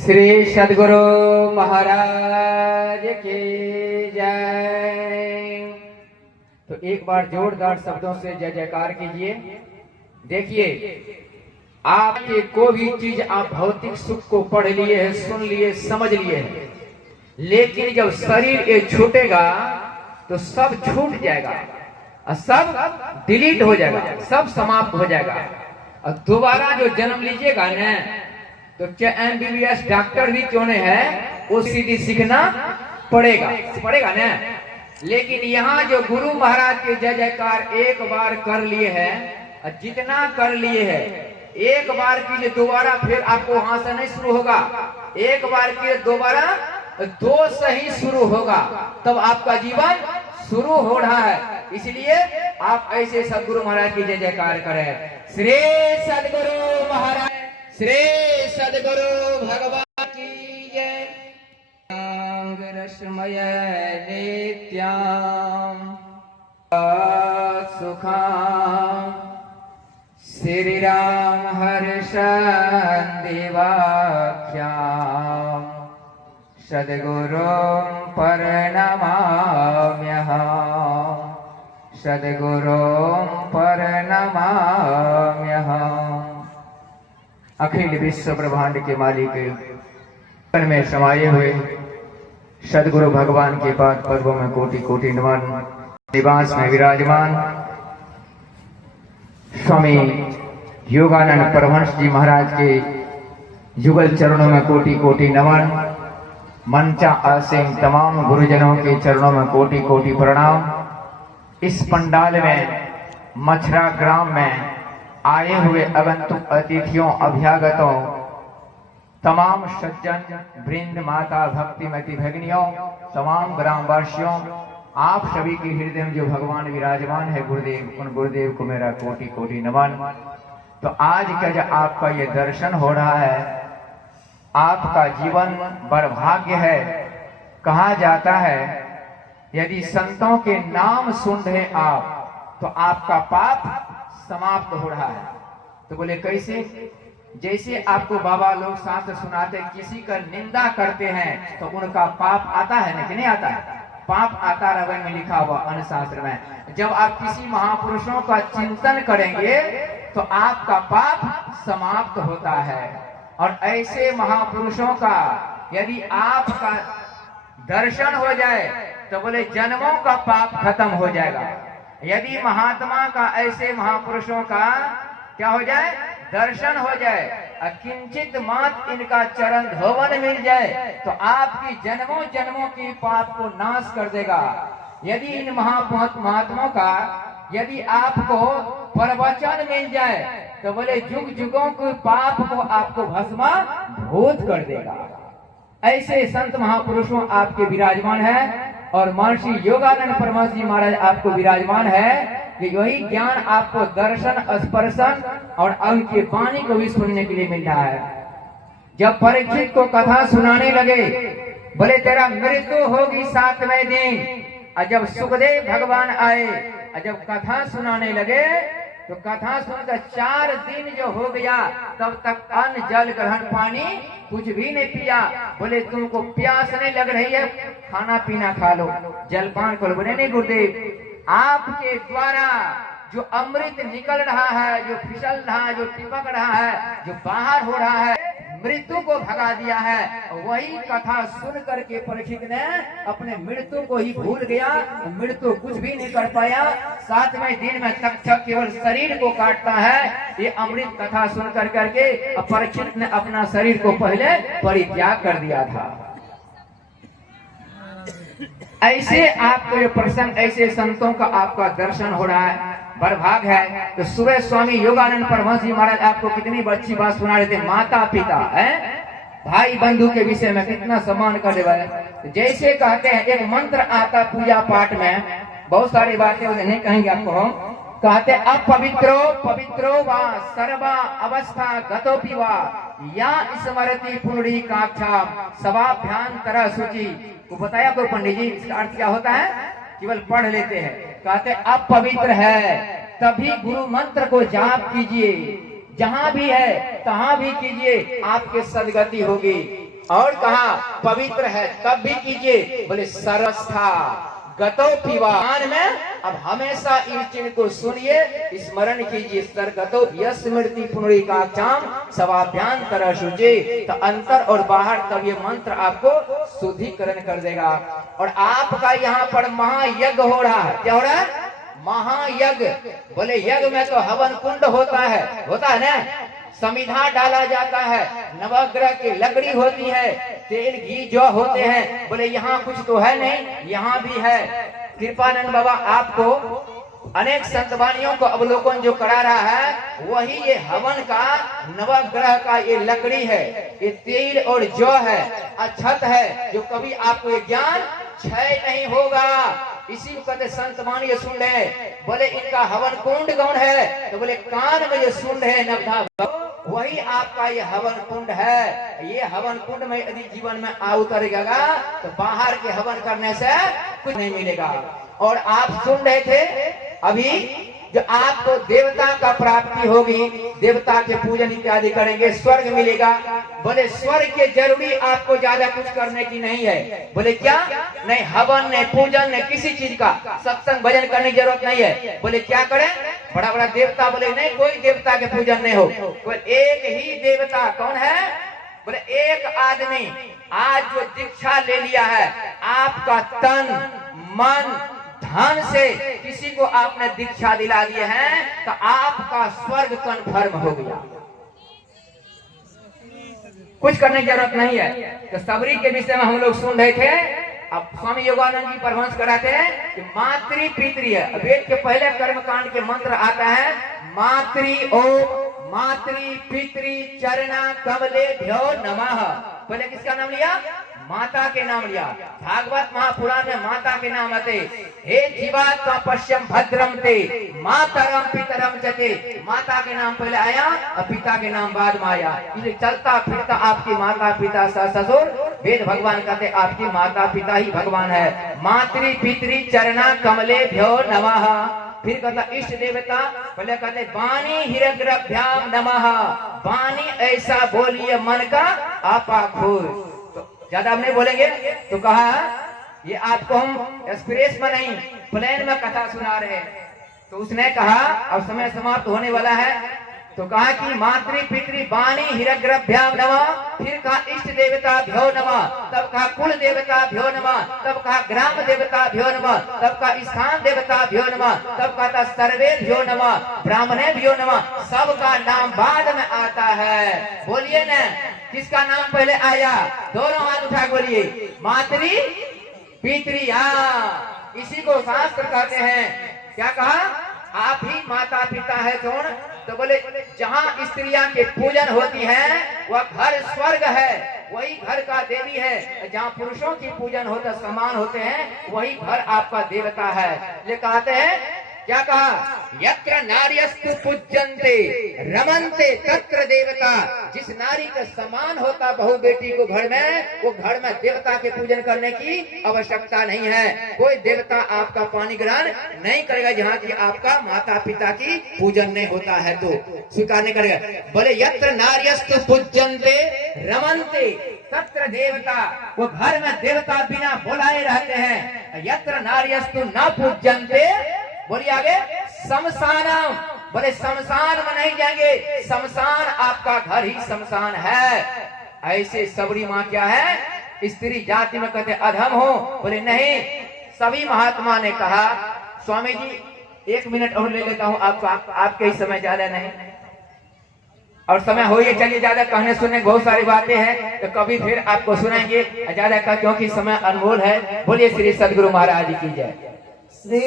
श्री सद्गुरु महाराज की जय। तो एक बार जोरदार शब्दों से जय जयकार कीजिए। देखिए, आपके कोई भी चीज आप भौतिक सुख को पढ़ लिए है, सुन लिए, समझ लिए है, लेकिन जब शरीर ये छूटेगा तो सब छूट जाएगा और सब डिलीट हो जाएगा, सब समाप्त हो जाएगा। और दोबारा जो जन्म लीजिएगा ना, तो चाहे MBBS डॉक्टर भी क्यों नहीं है, वो सीधी सीखना पड़ेगा ना। लेकिन यहाँ जो गुरु महाराज के जय जयकार एक बार कर लिए हैं, और जितना कर लिए हैं, एक बार कीजिए, दोबारा फिर आपको वहां से नहीं शुरू होगा। एक बार कीजिए, दोबारा दो से ही शुरू होगा, तब आपका जीवन शुरू हो रहा है। इसलिए आप ऐसे सदगुरु महाराज की जय जयकार करें। श्री सदगुरु महाराज, श्री सद्गुरु भगवान की जय। रसमय नित्याम सुखाम श्री राम हर्षं दिवाख्याम सद्गुरुं प्रणमाम्यहम्, सद्गुरुं प्रणमाम्यहम्। अखिल विश्व ब्रह्मांड के मालिक में समाये हुए सदगुरु भगवान के पाद पद्मों में कोटि कोटि नमन। निवास में विराजमान स्वामी योगानंद परमहंस जी महाराज के युगल चरणों में कोटि कोटि नमन। मंचा आसीन तमाम गुरुजनों के चरणों में कोटि कोटि प्रणाम। इस पंडाल में मछरा ग्राम में आए हुए आगंतुक अतिथियों, अभ्यागतों, तमाम सज्जन वृंद, माता भक्तिमती भगिनियों, तमाम ग्रामवासियों, आप सभी के हृदय में जो भगवान विराजमान है गुरुदेव, उन गुरुदेव को मेरा कोटि कोटि नमन। तो आज का जो आपका ये दर्शन हो रहा है, आपका जीवन बरभाग्य है। कहा जाता है यदि संतों के नाम सुन रहे आप तो आपका पाप समाप्त हो रहा है। तो बोले कैसे? जैसे आपको बाबा लोग शास्त्र सुनाते, किसी का निंदा करते हैं तो उनका पाप आता है ना कि नहीं आता है? पाप आता रामायण में लिखा हुआ अनुशास्त्र में। जब आप किसी महापुरुषों का चिंतन करेंगे तो आपका पाप समाप्त होता है। और ऐसे महापुरुषों का यदि आपका दर्शन हो जाए तो बोले जन्मों का पाप खत्म हो जाएगा। यदि महात्मा का, ऐसे महापुरुषों का क्या हो जाए? दर्शन हो जाए, किंचित मात्र इनका चरण धोवन मिल जाए तो आपकी जन्मों जन्मों की पाप को नाश कर देगा। यदि इन महात्माओं का यदि आपको प्रवचन मिल जाए तो बोले जुग जुगों के पाप को आपको भस्मीभूत कर देगा। ऐसे संत महापुरुषों आपके विराजमान है। और महर्षि योगानंद परमहंस जी महाराज आपको विराजमान है कि यही ज्ञान आपको दर्शन, स्पर्शन और उनकी वाणी को भी सुनने के लिए मिल रहा है। जब परीक्षित को कथा सुनाने लगे, बोले तेरा मृत्यु होगी 7वें दिन। और जब सुखदेव भगवान आए और जब कथा सुनाने लगे तो कथा सुनकर 4 दिन जो हो गया, तब तक अन्न जल ग्रहण पानी कुछ भी नहीं पिया। बोले तुमको प्यास नहीं लग रही है, खाना पीना खा लो, जलपान करो। बोले नहीं गुरुदेव, आपके द्वारा जो अमृत निकल रहा है, जो फिसल रहा है, जो टिपक रहा है, जो बाहर हो रहा है, मृत्यु को भगा दिया है। वही कथा सुन करके परीक्षित ने अपने मृत्यु को ही भूल गया। मृत्यु कुछ भी नहीं कर पाया। 7वें दिन में तक्षक केवल शरीर को काटता है। ये अमृत कथा सुन कर करके परीक्षित ने अपना शरीर को पहले परित्याग कर दिया था। ऐसे आपको ये प्रसंग, ऐसे संतों का आपका दर्शन हो रहा है, बरभाग है। तो सुबह स्वामी योगानंद परमहंस जी महाराज आपको कितनी अच्छी बात सुना रहे थे। माता पिता है, भाई बंधु के विषय में कितना सम्मान कर रहे हैं। जैसे कहते हैं एक मंत्र आता पूजा पाठ में, बहुत सारी बातें नहीं कहेंगे आपको हम। कहते अपवित्रो पवित्रो वा सर्वा अवस्था गतोपि वा या स्मरति पुंडरीकाक्षा सवाभ्यांतर शुचि। को बताया कोई पंडित जी इसका अर्थ क्या होता है? केवल पढ़ लेते हैं। कहते अपवित्र है तभी गुरु मंत्र को जाप कीजिए, जहां भी है तहां भी कीजिए, आपके सदगति होगी। और कहा पवित्र है तब भी कीजिए, बोले सर्वस्था गतो पिवान में अब हमेशा इस चिन्ह को सुनिए, स्मरण कीजिए। सर्गतो स्मृति पुनरिकाक्षाम सवाभ्यांतर शुचि, तो अंतर और बाहर तब ये मंत्र आपको शुद्धिकरण कर देगा। और आपका यहाँ पर महायज्ञ हो रहा है। क्या हो रहा है? महायज्ञ। बोले यज्ञ में तो हवन कुंड होता है ना, समिधा डाला जाता है, नवग्रह की लकड़ी होती है, तेल घी जौ होते हैं। बोले यहाँ कुछ तो है नहीं, यहाँ भी है। कृपानंद बाबा आपको अनेक संतवाणियों को अवलोकन जो करा रहा है, वही ये हवन का नवग्रह का ये लकड़ी है, ये तेल और जौ है, अक्षत है, जो कभी आपको ये ज्ञान क्षय नहीं होगा। इसी को कहते संतवाणी ये सुन रहे। बोले इनका हवन कुंड कौन है? तो बोले कान में ये सुन रहे नवधा, वही आपका ये हवन कुंड है। ये हवन कुंड में यदि जीवन में आ उतरेगा तो बाहर के हवन करने से कुछ नहीं मिलेगा। और आप सुन रहे थे अभी, जो आपको देवता का प्राप्ति होगी, देवता के पूजन इत्यादि करेंगे, स्वर्ग मिलेगा। बोले स्वर्ग के जरूरी आपको ज्यादा कुछ करने की नहीं है। बोले क्या? नहीं हवन, नहीं पूजन, नहीं किसी चीज का सत्संग भजन करने की जरूरत नहीं है। बोले क्या करें? बड़ा बड़ा देवता, बोले नहीं कोई देवता के पूजन नहीं हो। बोले एक ही देवता कौन है? बोले एक आदमी आज जो दीक्षा ले लिया है, आपका तन मन धन से किसी को आपने दीक्षा दिला दिए हैं, तो आपका स्वर्ग कन्फर्म हो गया, कुछ करने की जरूरत नहीं है। तो सबरी के विषय में हम लोग सुन रहे थे। अब स्वामी योगानंद जी परमहंस कराते हैं कि मातृ पितृ है। वेद के पहले कर्मकांड के मंत्र आता है मातृ ओम मातृ पितृ चरणा कमले भ्यो नमः। पहले किसका नाम लिया? माता के नाम लिया। भागवत महापुराण में माता के नाम आते, हे जीवात्मा पश्यम भद्रम ते मातरम पितरम जते। माता के नाम पहले आया और पिता के नाम बाद में आया। इसलिए चलता फिरता आपकी माता पिता ससुर, वेद भगवान कहते आपकी माता पिता ही भगवान है। मातृ पितृ चरणा कमले भ्यो नमः। फिर कहता इष्ट देवता, पहले कहते वाणी हिरग्रभ्याम नमः। वाणी ऐसा बोलिए मन का आपा खोर। ज्यादा हम नहीं बोलेंगे। तो कहा ये आपको हम एक्सप्रेस में नहीं प्लेन में कथा सुना रहे। तो उसने कहा अब समय समाप्त होने वाला है, तो कहा कि मातृ पितृ वाणी हिरग्रभ्याम नमः। फिर कहा इष्ट देवता भ्यो नमः। तब कहा कुल देवता भ्यो नमः। तब कहा ग्राम देवता भ्यो नमः। तब कहा स्थान देवता भ्यो नमः। तब कहता सर्वे भ्यो नमः, ब्राह्मणे भ्यो नमः। सबका नाम बाद में आता है। बोलिए न किसका नाम पहले आया? दोनों हाथ उठा बोलिए मातृ पितृ। इसी को शास्त्र कहते हैं। क्या कहा? आप ही माता पिता है कौन? तो बोले जहाँ स्त्रियां के पूजन होती है वह घर स्वर्ग है, वही घर का देवी है। जहाँ पुरुषों की पूजन होता समान होते हैं, वही घर आपका देवता है। ये कहते हैं क्या कहा? यत्र नार्यस्तु पूज्यन्ते रमन्ते तत्र देवता। जिस नारी का समान होता बहू बेटी को घर में, वो घर में देवता के पूजन करने की आवश्यकता नहीं है। कोई देवता आपका पानी ग्रहण नहीं करेगा जहाँ की आपका माता पिता की पूजन नहीं होता है, तो स्वीकार नहीं करेगा। बोले यत्र नार्यस्तु पूज्यन्ते रमन्ते तत्र देवता। वो घर में देवता बिना बुलाए रहते हैं। यत्र नार्यस्तु न पूज्यन्ते, बोलिए आगे शमशानम। बोले शमशान में नहीं जाएंगे, शमशान आपका घर ही शमशान है। ऐसे सबरी माँ क्या है? स्त्री जाति में कहते अधम हो। बोले नहीं, सभी महात्मा ने कहा। स्वामी जी 1 मिनट और ले लेता हूँ आपके ही समय ज्यादा नहीं, और समय हो ये चलिए, ज्यादा कहने सुनने बहुत सारी बातें हैं, तो कभी फिर आपको सुनाएंगे ज्यादा का, क्योंकि समय अनमोल है। बोलिए श्री सदगुरु महाराज की जय।